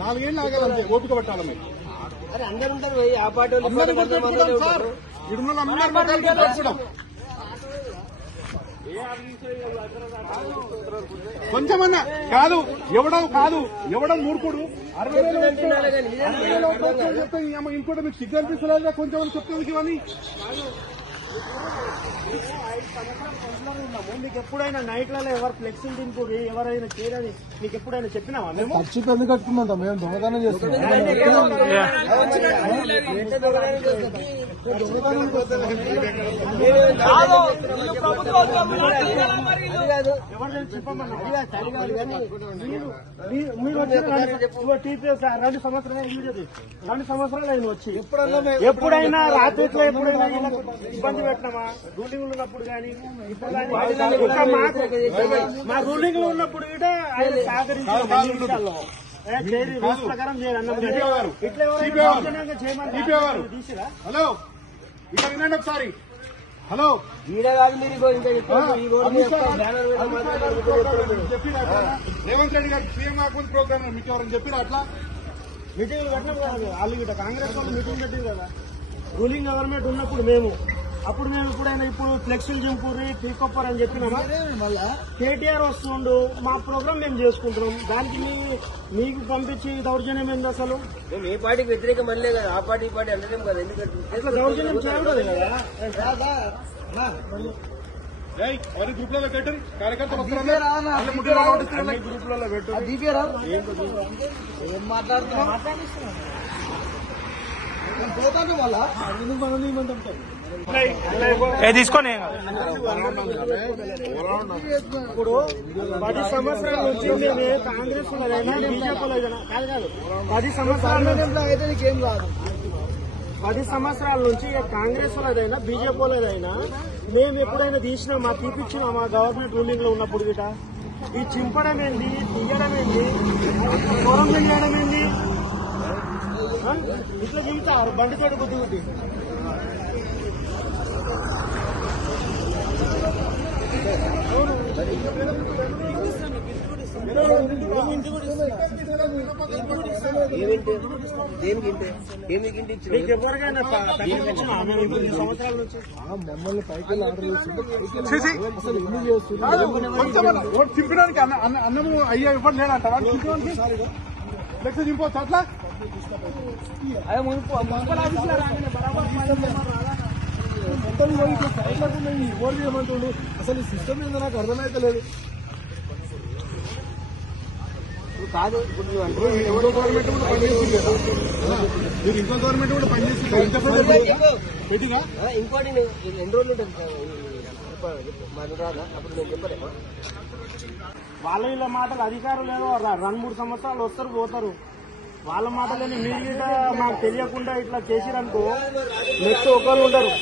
4 ఏళ్ళు ఆగాలంటే ఓపిక పట్టాలి మీరు. అరే అందరు ఉంటారు ఆ పార్టీ సార్ ఇడున్న అందరూ కొంచెమన్నా కాదు ఎవడం మూర్ఖుడు 60,000 చెప్తే ఇంకోటి మీకు సిగ్గు అనిపిస్తలేదా? కొంచెం చెప్తుంది ఇవన్నీ. మీకు ఎప్పుడైనా నైట్లలో ఎవరు ఫ్లెక్సింగ్ తింపుడు ఎవరైనా చేయరని మీకు ఎప్పుడైనా చెప్పినావా? మేము ఖర్చు ఎందుకు కట్టుకున్నాం? మేము దొంగతనం చేస్తున్నాం. రెండు సంవత్సరాలు ఆయన వచ్చి ఎప్పుడైనా రాత్రిలో ఎప్పుడైనా ఇబ్బంది పెట్టినామా? రూలింగ్ ఉన్నప్పుడు కానీ ఇప్పుడు కానీ మా రూలింగ్ లో ఉన్నప్పుడు కూడా ఆయన సహకరించాలో రూల్స్ ప్రకారం తీసిరా. హలో ఇక్కడ వినండి ఒకసారి. హలో ఈడే కాదు మీరు రేవంత్ రెడ్డి గారు సీఎం కాకుండా ప్రోగ్రామ్ మీకు ఎవరైనా చెప్పిరా? అట్లా మీటింగ్లు పెట్టినప్పుడు వాళ్ళు ఇట్లా కాంగ్రెస్ వాళ్ళు మీటింగ్ పెట్టింది కదా రూలింగ్ గవర్నమెంట్ ఉన్నప్పుడు అప్పుడు మేము ఎప్పుడైనా ఇప్పుడు ఫ్లెక్సీలు చింపూరి పీకొప్పర్ అని చెప్పినామా? కేటీఆర్ వస్తుండు మా ప్రోగ్రామ్ మేము చేసుకుంటున్నాం, దానికి మీకు పంపించి దౌర్జన్యం ఏంది? అసలు మేము ఏ పార్టీకి వ్యతిరేకం అనలే కదా, ఆ పార్టీ ఈ పార్టీ అనలేము కదా. ఎందుకంటే ఇట్లా దౌర్జన్యం చేయకూడదు కదా. ఎవరి గ్రూప్ లో పెట్టండి కార్యకర్తలు గ్రూప్లలో పెట్టు ఏం మాట్లాడుతున్నాం పోతాను వాళ్ళ మనం తీసుకొని ఇప్పుడు 10 సంవత్సరాల నుంచి మేము కాంగ్రెస్ వాళ్ళైనా బీజేపీలో కాదు 10 సంవత్సరాల అయితే నీకేం రాదు. 10 సంవత్సరాల నుంచి కాంగ్రెస్ వాళ్ళదైనా బీజేపీ వాళ్ళదైనా మేము ఎప్పుడైనా తీసినామా తీపిచ్చినామా? గవర్నమెంట్ రూలింగ్ లో ఉన్నప్పుడు గిట ఈ చింపడం ఏంది, తీయడం ఏంది, దూరం చేయడం ఏంది? ఇట్లా దిగుతారు బండి తోటి బుద్ధి. మీకు ఎవరికైనా సంవత్సరాల నుంచి మమ్మల్ని పైకి ఆర్డర్ చేసి అసలు ఎన్ని చేస్తున్నారు చింపడానికి అన్నము అయ్యా ఇవ్వడం లేదంటారా? లెక్క చింపవచ్చు అట్లా ఓటు చేయమంటుండు. అసలు ఈ సిస్టమ్ ఏందో నాకు అర్థమైతే లేదు. కాదు ఎవరో గవర్నమెంట్ కూడా పనిచేస్తుంది కదా, మీరు ఇంకో గవర్నమెంట్ కూడా పనిచేస్తుంది పెట్టిగా. ఇంకోటి ఎన్ని రోజులు ఉంటుంది రాదా? అప్పుడు నేను చెప్పలేమా? వాళ్ళ వీళ్ళ మాటలు అధికారులు లేదో 2-3 సంవత్సరాలు వస్తారు పోతారు. వాళ్ళ మాటలని మీరు మాకు తెలియకుండా ఇట్లా చేసిరనుకో నెక్స్ట్ ఒకరు ఉంటారు.